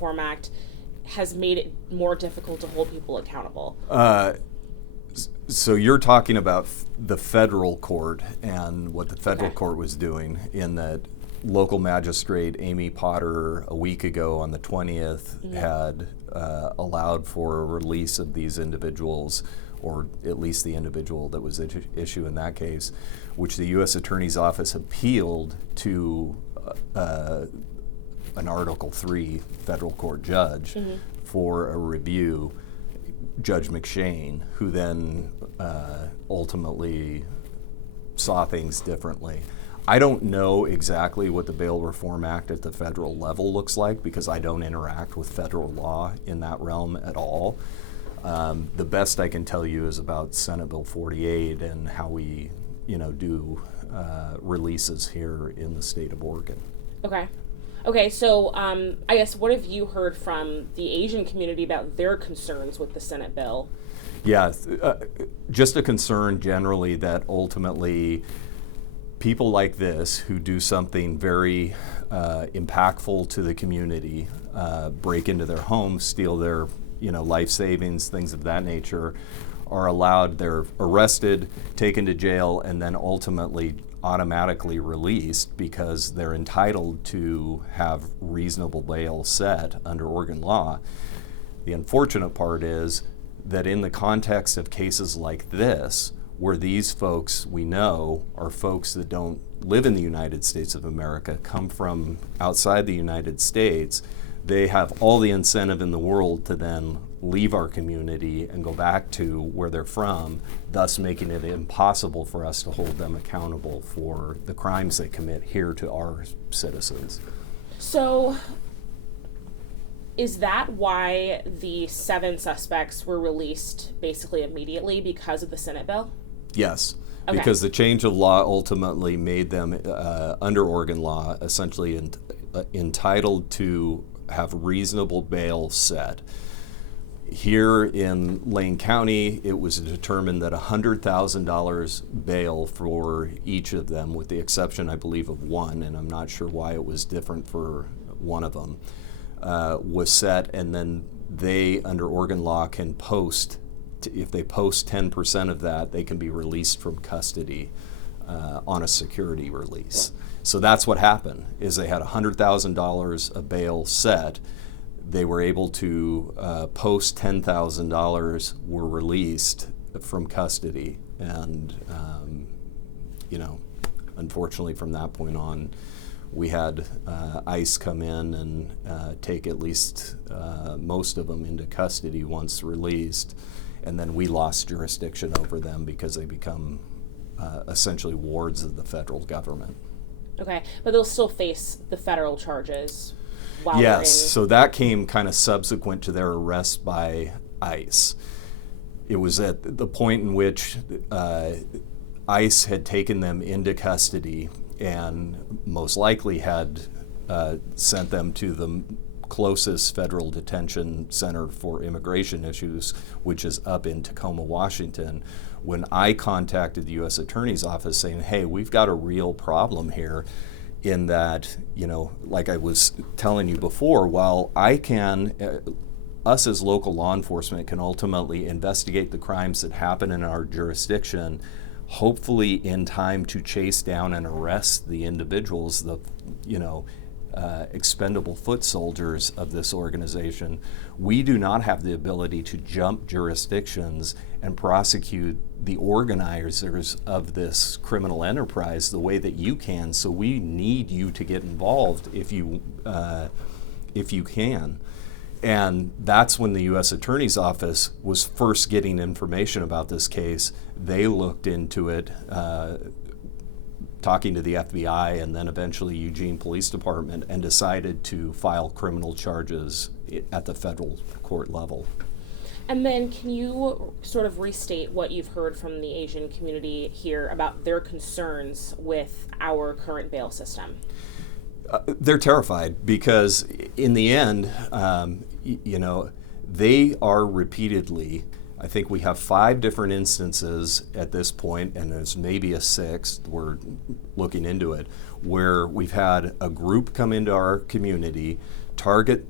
Reform Act has made it more difficult to hold people accountable? So you're talking about the federal court and what the federal court was doing, in that local magistrate Amy Potter a week ago on the 20th had allowed for a release of these individuals, or at least the individual that was issue in that case, which the U.S. Attorney's Office appealed to an Article III federal court judge for a review, Judge McShane, who then ultimately saw things differently. I don't know exactly what the Bail Reform Act at the federal level looks like, because I don't interact with federal law in that realm at all. The best I can tell you is about Senate Bill 48 and how we, do releases here in the state of Oregon. Okay, so I guess what have you heard from the Asian community about their concerns with the Senate bill? Yeah, just a concern generally that ultimately people like this who do something very impactful to the community, break into their homes, steal their life savings, things of that nature, they're arrested, taken to jail, and then ultimately automatically released because they're entitled to have reasonable bail set under Oregon law. The unfortunate part is that in the context of cases like this, where these folks we know are folks that don't live in the United States of America, come from outside the United States, they have all the incentive in the world to then leave our community and go back to where they're from, thus making it impossible for us to hold them accountable for the crimes they commit here to our citizens. So, is that why the 7 suspects were released basically immediately because of the Senate bill? Yes, because the change of law ultimately made them, under Oregon law, essentially entitled to have reasonable bail set. Here in Lane County, it was determined that $100,000 bail for each of them, with the exception, I believe, of one, and I'm not sure why it was different for one of them, was set, and then they, under Oregon law, can post, if they post 10% of that, they can be released from custody on a security release. So that's what happened, is they had $100,000 of bail set. They were able to post $10,000, were released from custody. And, unfortunately from that point on, we had ICE come in and take at least most of them into custody once released. And then we lost jurisdiction over them because they become essentially wards of the federal government. Okay, but they'll still face the federal charges while Yes, so that came kind of subsequent to their arrest by ICE. It was at the point in which ICE had taken them into custody and most likely had sent them to the closest federal detention center for immigration issues, which is up in Tacoma, Washington. When I contacted the U.S. Attorney's Office saying, hey, we've got a real problem here, in that, like I was telling you before, while I can, us as local law enforcement can ultimately investigate the crimes that happen in our jurisdiction, hopefully in time to chase down and arrest the individuals, the, expendable foot soldiers of this organization, we do not have the ability to jump jurisdictions and prosecute the organizers of this criminal enterprise the way that you can. So we need you to get involved if you can. And that's when the U.S. Attorney's Office was first getting information about this case. They looked into it, talking to the FBI and then eventually Eugene Police Department, and decided to file criminal charges at the federal court level. And then can you sort of restate what you've heard from the Asian community here about their concerns with our current bail system? They're terrified because in the end, they are repeatedly, I think we have 5 different instances at this point, and there's maybe a 6th, we're looking into it, where we've had a group come into our community, target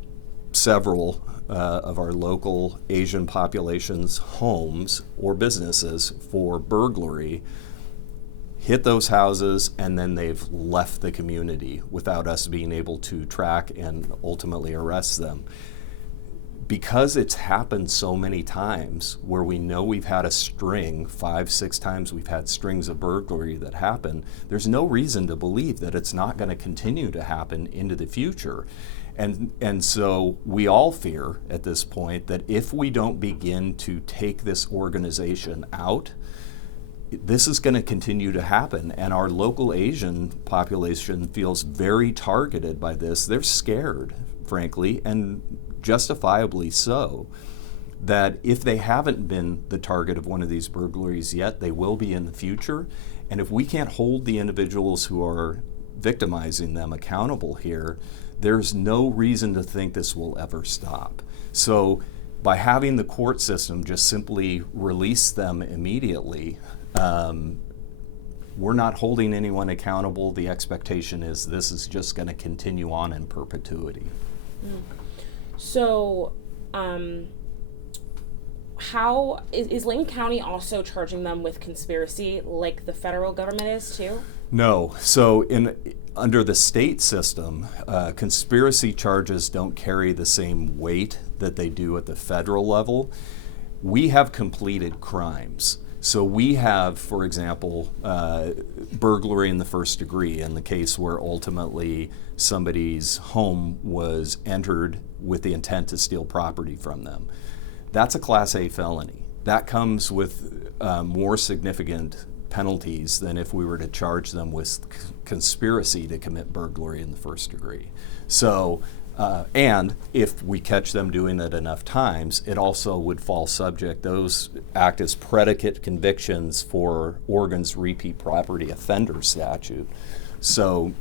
several of our local Asian population's homes or businesses for burglary, hit those houses, and then they've left the community without us being able to track and ultimately arrest them. Because it's happened so many times where we know we've had a string, 5-6 times we've had strings of burglary that happen, there's no reason to believe that it's not going to continue to happen into the future. And so we all fear at this point that if we don't begin to take this organization out, this is going to continue to happen. And our local Asian population feels very targeted by this. They're scared, frankly, and justifiably so, that if they haven't been the target of one of these burglaries yet, they will be in the future. And if we can't hold the individuals who are victimizing them accountable here, there's no reason to think this will ever stop. So by having the court system just simply release them immediately, we're not holding anyone accountable. The expectation is this is just going to continue on in perpetuity. So, how is Lane County also charging them with conspiracy like the federal government is too? No. So under the state system, conspiracy charges don't carry the same weight that they do at the federal level. We have completed crimes. So we have, for example, burglary in the first degree, in the case where ultimately somebody's home was entered with the intent to steal property from them. That's a Class A felony. That comes with more significant penalties than if we were to charge them with conspiracy to commit burglary in the first degree. So, and if we catch them doing it enough times, it also would fall subject, those act as predicate convictions for Oregon's repeat property offender statute. So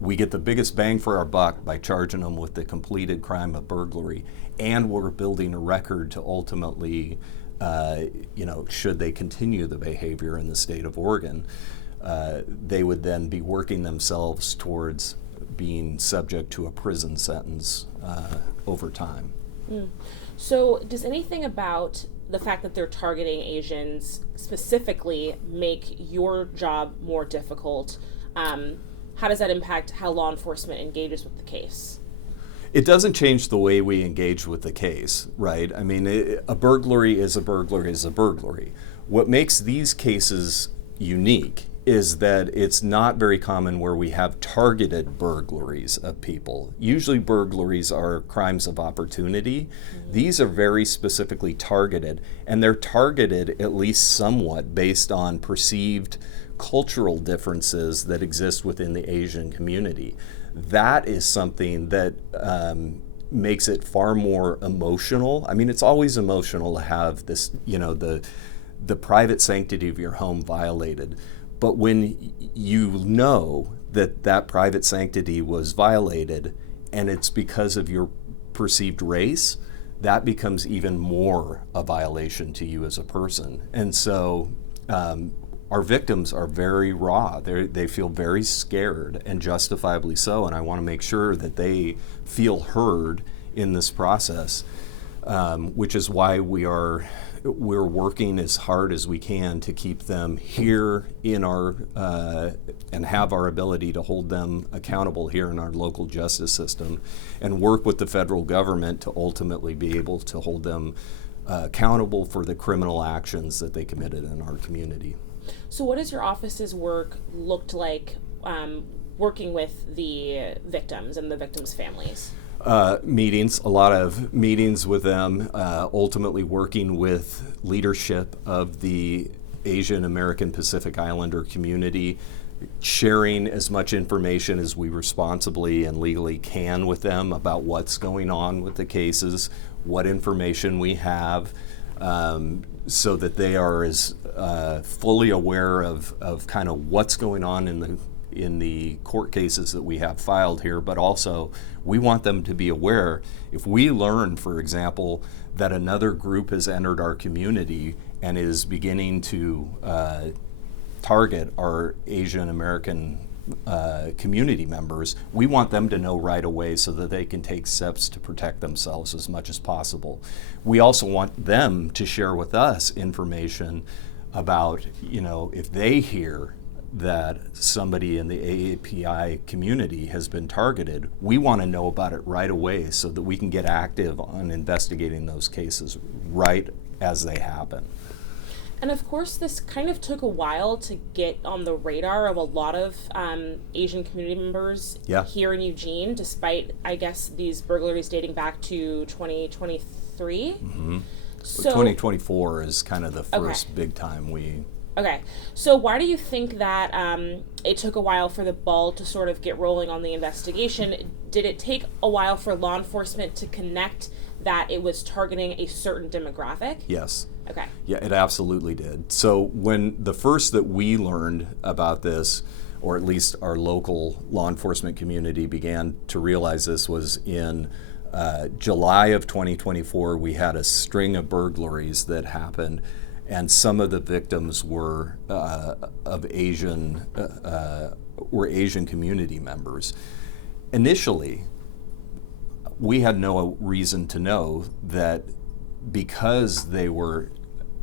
we get the biggest bang for our buck by charging them with the completed crime of burglary, and we're building a record to ultimately, should they continue the behavior in the state of Oregon, they would then be working themselves towards being subject to a prison sentence over time. So does anything about the fact that they're targeting Asians specifically make your job more difficult? How does that impact how law enforcement engages with the case? It doesn't change the way we engage with the case, right? I mean, a burglary is a burglary is a burglary. What makes these cases unique is that it's not very common where we have targeted burglaries of people. Usually burglaries are crimes of opportunity. These are very specifically targeted, and they're targeted at least somewhat based on perceived cultural differences that exist within the Asian community. That is something that makes it far more emotional. I mean, it's always emotional to have this, the private sanctity of your home violated. But when you know that that private sanctity was violated and it's because of your perceived race, that becomes even more a violation to you as a person. And so our victims are very raw. They feel very scared, and justifiably so, and I want to make sure that they feel heard in this process, which is why we're working as hard as we can to keep them here in our and have our ability to hold them accountable here in our local justice system, and work with the federal government to ultimately be able to hold them accountable for the criminal actions that they committed in our community. So what does your office's work looked like working with the victims and the victims' families? Meetings, a lot of meetings with them, ultimately working with leadership of the Asian American Pacific Islander community, sharing as much information as we responsibly and legally can with them about what's going on with the cases, what information we have, so that they are as fully aware of kind of what's going on in the court cases that we have filed here, but also we want them to be aware if we learn, for example, that another group has entered our community and is beginning to target our Asian American community members, we want them to know right away so that they can take steps to protect themselves as much as possible. We also want them to share with us information about, if they hear that somebody in the AAPI community has been targeted, we want to know about it right away so that we can get active on investigating those cases right as they happen. And of course, this kind of took a while to get on the radar of a lot of Asian community members here in Eugene, despite, I guess, these burglaries dating back to 2023. Mm-hmm. So 2024 is kind of the first big time Okay, so why do you think that it took a while for the ball to sort of get rolling on the investigation? Did it take a while for law enforcement to connect that it was targeting a certain demographic? Yes. Okay. Yeah, it absolutely did. So when the first that we learned about this, or at least our local law enforcement community began to realize this, was in July of 2024. We had a string of burglaries that happened, and some of the victims were Asian community members. Initially, we had no reason to know that because they were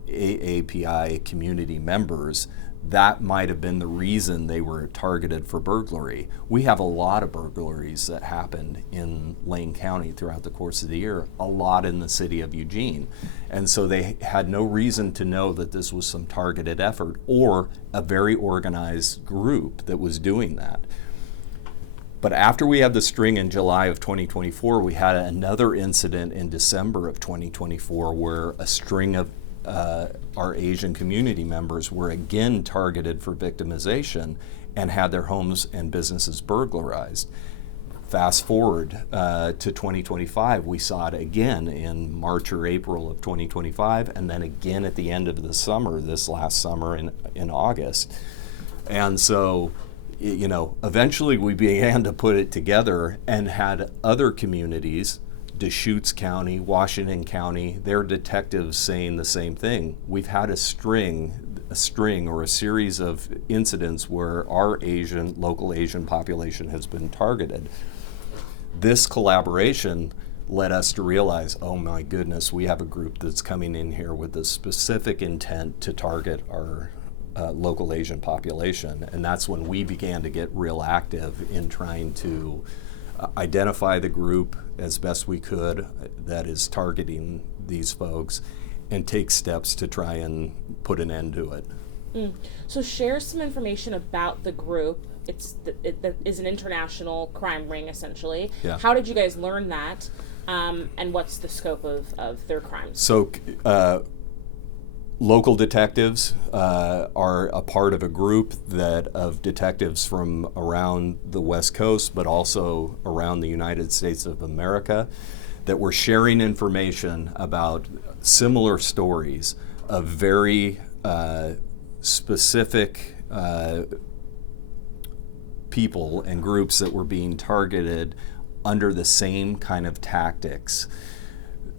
AAPI community members, that might have been the reason they were targeted for burglary. We have a lot of burglaries that happened in Lane County throughout the course of the year, a lot in the city of Eugene. And so they had no reason to know that this was some targeted effort or a very organized group that was doing that. But after we had the string in July of 2024, we had another incident in December of 2024 where a string of our Asian community members were again targeted for victimization and had their homes and businesses burglarized. Fast forward to 2025, we saw it again in March or April of 2025, and then again at the end of the summer, this last summer in August. And so, eventually we began to put it together and had other communities, Deschutes County, Washington County, their detectives saying the same thing. We've had a string or a series of incidents where our local Asian population has been targeted. This collaboration led us to realize, oh my goodness, we have a group that's coming in here with a specific intent to target our local Asian population. And that's when we began to get real active in trying to identify the group as best we could that is targeting these folks and take steps to try and put an end to it. So share some information about the group. It is an international crime ring, essentially. Yeah. How did you guys learn that? And what's the scope of their crimes? So local detectives are a part of a group of detectives from around the West Coast, but also around the United States of America, that were sharing information about similar stories of very specific people and groups that were being targeted under the same kind of tactics.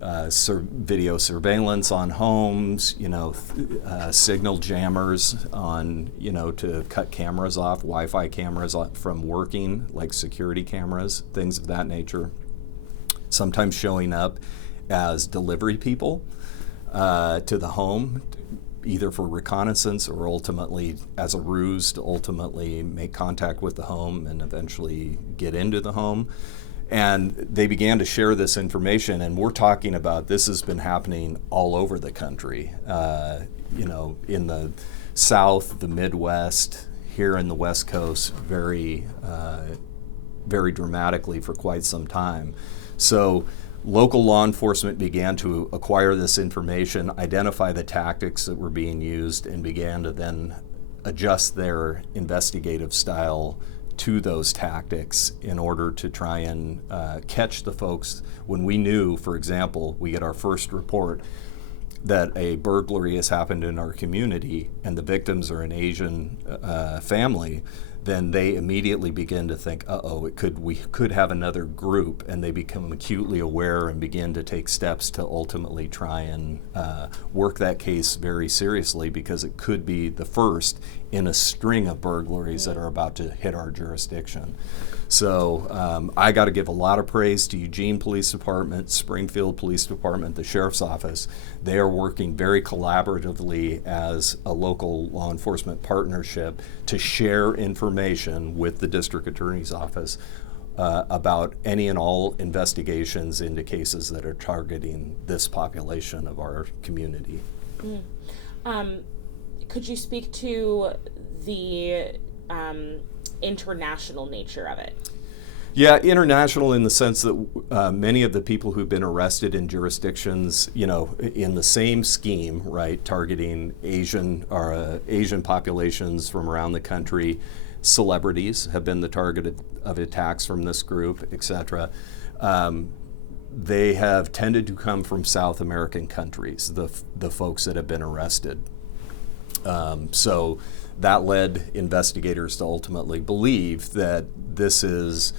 Video surveillance on homes, signal jammers on, to cut cameras off, Wi-Fi cameras from working, like security cameras, things of that nature. Sometimes showing up as delivery people to the home, either for reconnaissance or ultimately as a ruse to ultimately make contact with the home and eventually get into the home. And they began to share this information, and we're talking about this has been happening all over the country, in the South, the Midwest, here in the West Coast, very, very dramatically for quite some time. So local law enforcement began to acquire this information, identify the tactics that were being used, and began to then adjust their investigative style to those tactics in order to try and catch the folks. When we knew, for example, we get our first report that a burglary has happened in our community and the victims are an Asian family, then they immediately begin to think, we could have another group, and they become acutely aware and begin to take steps to ultimately try and work that case very seriously, because it could be the first in a string of burglaries that are about to hit our jurisdiction. So I got to give a lot of praise to Eugene Police Department, Springfield Police Department, the Sheriff's Office. They are working very collaboratively as a local law enforcement partnership to share information with the District Attorney's Office about any and all investigations into cases that are targeting this population of our community. Could you speak to the international nature of it? Yeah, international in the sense that many of the people who've been arrested in jurisdictions, in the same scheme, right, targeting Asian populations from around the country, celebrities have been the target of attacks from this group, etc. They have tended to come from South American countries, the folks that have been arrested. So that led investigators to ultimately believe that this is,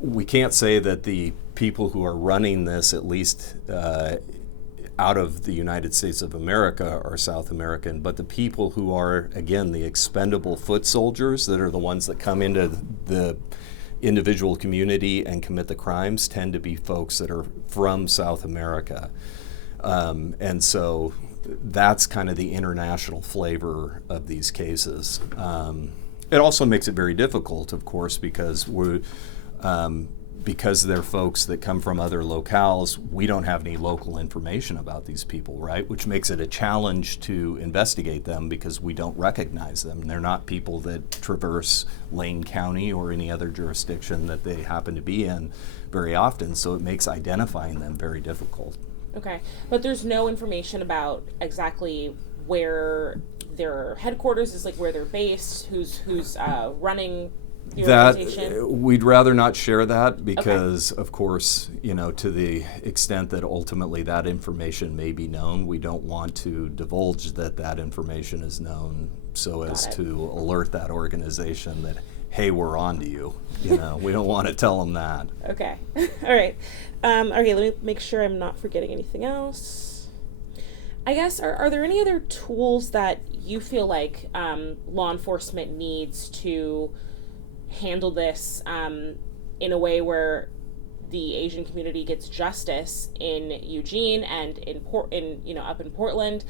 we can't say that the people who are running this, at least out of the United States of America, are South American, but the people who are, again, the expendable foot soldiers that are the ones that come into the individual community and commit the crimes tend to be folks that are from South America. And so that's kind of the international flavor of these cases. It also makes it very difficult, of course, because they're folks that come from other locales, we don't have any local information about these people, right? Which makes it a challenge to investigate them because we don't recognize them. They're not people that traverse Lane County or any other jurisdiction that they happen to be in very often, so it makes identifying them very difficult. Okay, but there's no information about exactly where their headquarters is, like where they're based, who's running the organization? We'd rather not share that because, of course, to the extent that ultimately that information may be known, we don't want to divulge that information is known so as to alert that organization that, hey, we're on to you. We don't want to tell them that. Okay. All right. Okay, let me make sure I'm not forgetting anything else. I guess, are there any other tools that you feel like law enforcement needs to handle this in a way where the Asian community gets justice in Eugene and up in Portland?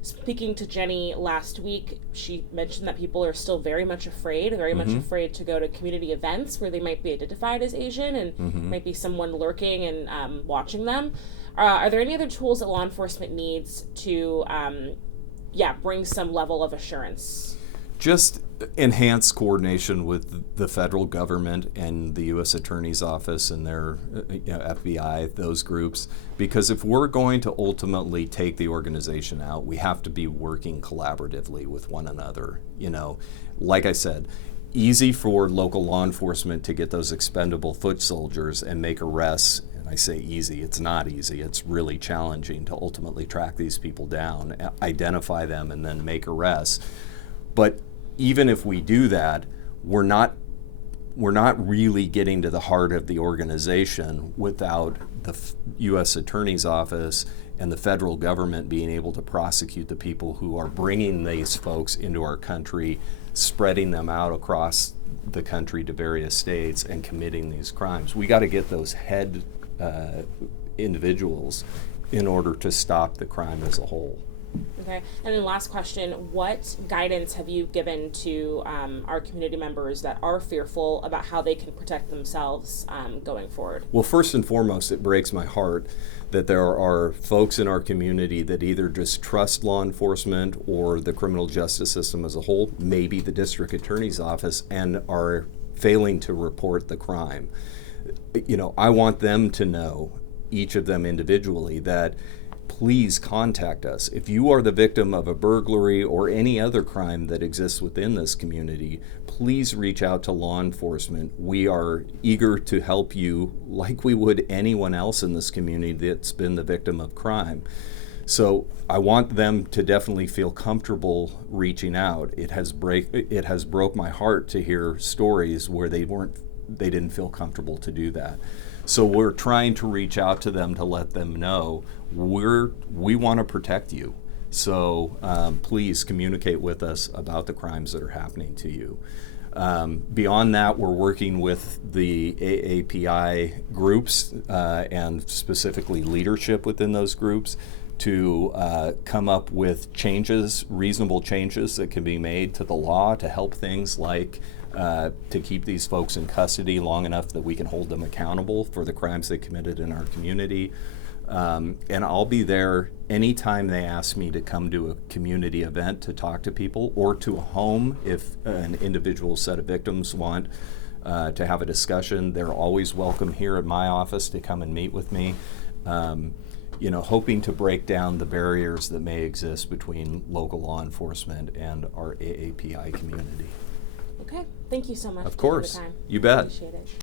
Speaking to Jenny last week, she mentioned that people are still very much afraid to go to community events where they might be identified as Asian and might be someone lurking and watching them. Are there any other tools that law enforcement needs to bring some level of assurance? Just enhanced coordination with the federal government and the U.S. Attorney's Office and their FBI, those groups, because if we're going to ultimately take the organization out, we have to be working collaboratively with one another. Like I said, easy for local law enforcement to get those expendable foot soldiers and make arrests. And I say easy, it's not easy. It's really challenging to ultimately track these people down, identify them, and then make arrests. But even if we do that, we're not really getting to the heart of the organization without the U.S. Attorney's Office and the federal government being able to prosecute the people who are bringing these folks into our country, spreading them out across the country to various states and committing these crimes. We got to get those head individuals in order to stop the crime as a whole. Okay, and then last question, what guidance have you given to our community members that are fearful about how they can protect themselves going forward? Well, first and foremost, it breaks my heart that there are folks in our community that either distrust law enforcement or the criminal justice system as a whole, maybe the district attorney's office, and are failing to report the crime. I want them to know, each of them individually, that please contact us. If you are the victim of a burglary or any other crime that exists within this community, please reach out to law enforcement. We are eager to help you like we would anyone else in this community that's been the victim of crime. So I want them to definitely feel comfortable reaching out. It has broke my heart to hear stories where they didn't feel comfortable to do that. So we're trying to reach out to them to let them know we want to protect you. So please communicate with us about the crimes that are happening to you. Beyond that, we're working with the AAPI groups and specifically leadership within those groups to come up with reasonable changes that can be made to the law to help things like to keep these folks in custody long enough that we can hold them accountable for the crimes they committed in our community. And I'll be there anytime they ask me to come to a community event to talk to people, or to a home if an individual set of victims want to have a discussion. They're always welcome here at my office to come and meet with me. Hoping to break down the barriers that may exist between local law enforcement and our AAPI community. Okay, thank you so much. Of course, for the time. you bet. Appreciate it.